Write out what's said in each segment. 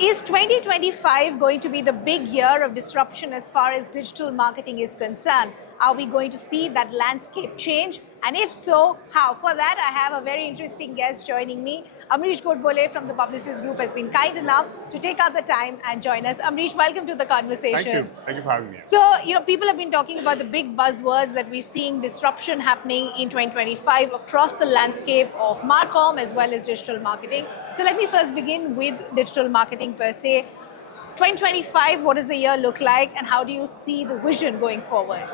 Is 2025 going to be the big year of disruption as far as digital marketing is concerned? Are we going to see that landscape change? And if so, how? For that, I have a very interesting guest joining me. Amaresh Godbole from the Publicis Groupe has been kind enough to take out the time and join us. Amaresh, welcome to the conversation. Thank you. Thank you for having me. So, people have been talking about the big buzzwords that we're seeing disruption happening in 2025 across the landscape of Marcom as well as digital marketing. So let me first begin with digital marketing per se. 2025, what does the year look like and how do you see the vision going forward?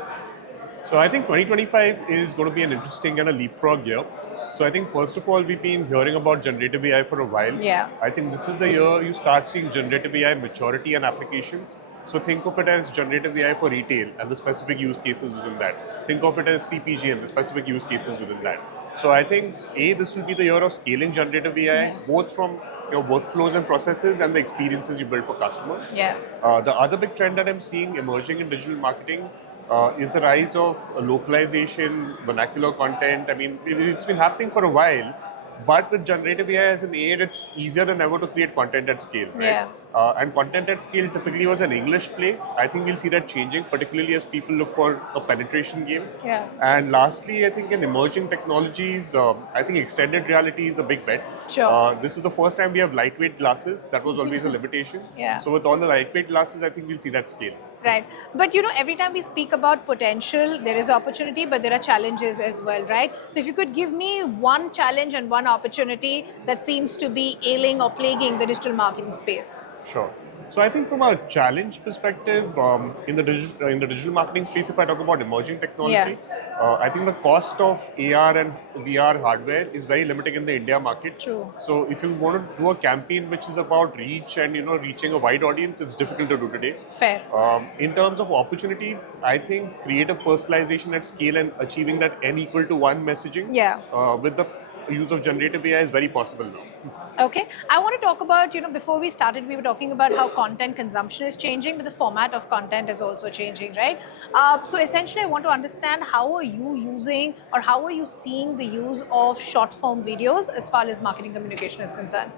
So I think 2025 is going to be an interesting and a leapfrog year. So I think first of all, we've been hearing about generative AI for a while. Yeah. I think this is the year you start seeing generative AI maturity and applications. So think of it as generative AI for retail and the specific use cases within that. Think of it as CPG and the specific use cases within that. So I think this will be the year of scaling generative AI, both from your workflows and processes and the experiences you build for customers. Yeah. The other big trend that I'm seeing emerging in digital marketing is the rise of localization, vernacular content. I mean, it's been happening for a while, but with generative AI as an aid, it's easier than ever to create content at scale, right? Yeah. And content at scale typically was an English play. I think we'll see that changing, particularly as people look for a penetration game. Yeah. And lastly, I think in emerging technologies, I think extended reality is a big bet. Sure. This is the first time we have lightweight glasses. That was always a limitation. Yeah. So with all the lightweight glasses, I think we'll see that scale. Right. But every time we speak about potential, there is opportunity, but there are challenges as well, right? So if you could give me one challenge and one opportunity that seems to be ailing or plaguing the digital marketing space. Sure. So I think from a challenge perspective, in the digital marketing space, if I talk about emerging technology, I think the cost of AR and VR hardware is very limiting in the India market. True. So if you want to do a campaign which is about reach and reaching a wide audience, it's difficult to do today. Fair. In terms of opportunity, I think creative personalization at scale and achieving that n equal to 1 messaging with the use of generative AI is very possible now. Okay. I want to talk about, before we started, we were talking about how content consumption is changing, but the format of content is also changing, right? So essentially, I want to understand how are you using or how are you seeing the use of short form videos as far as marketing communication is concerned?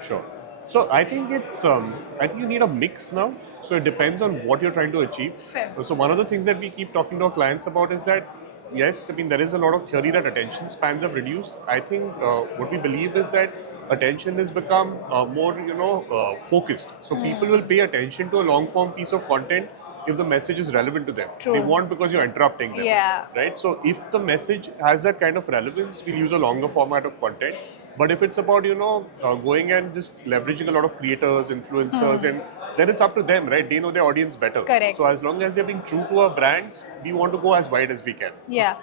Sure. So I think I think you need a mix now. So it depends on what you're trying to achieve. Fair. So one of the things that we keep talking to our clients about is that, yes, I mean, there is a lot of theory that attention spans have reduced. I think what we believe is that attention has become more, focused. So people will pay attention to a long form piece of content if the message is relevant to them. True. They won't because you're interrupting them. Yeah. Right? So if the message has that kind of relevance, we'll use a longer format of content. But if it's about, going and just leveraging a lot of creators, influencers, and then it's up to them, right? They know their audience better. Correct. So as long as they're being true to our brands, we want to go as wide as we can. Yeah.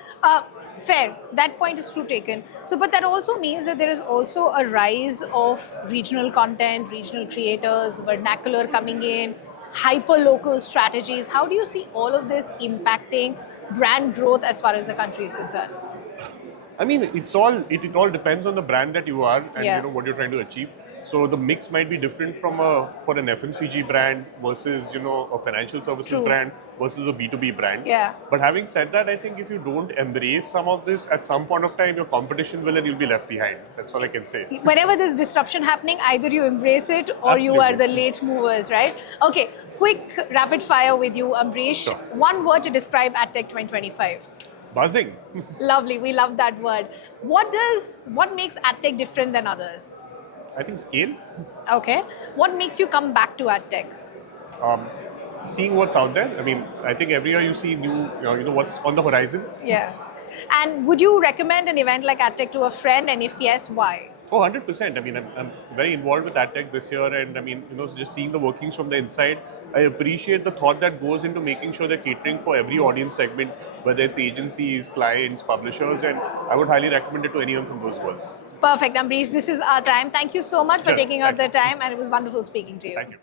Fair. That point is true taken. So, but that also means that there is also a rise of regional content, regional creators, vernacular coming in, hyper-local strategies. How do you see all of this impacting brand growth as far as the country is concerned? I mean, it all depends on the brand that you are and what you're trying to achieve. So the mix might be different for an FMCG brand versus a financial services brand versus a B2B brand. Yeah. But having said that, I think if you don't embrace some of this, at some point of time, your competition will and you'll be left behind. That's all I can say. Whenever there's disruption happening, either you embrace it or Absolutely. you are the late movers, right? Okay, quick rapid fire with you, Amrish. Sure. One word to describe AdTech 2025. Buzzing. Lovely, we love that word. What makes AdTech different than others? I think scale. Okay. What makes you come back to AdTech? Seeing what's out there. I mean, I think every year you see new, what's on the horizon. Yeah. And would you recommend an event like AdTech to a friend? And if yes, why? Oh, 100%. I mean, I'm very involved with AdTech this year, and I mean, just seeing the workings from the inside, I appreciate the thought that goes into making sure they're catering for every audience segment, whether it's agencies, clients, publishers, and I would highly recommend it to anyone from those worlds. Perfect, Amrish. This is our time. Thank you so much for taking out the time, and it was wonderful speaking to you. Thank you.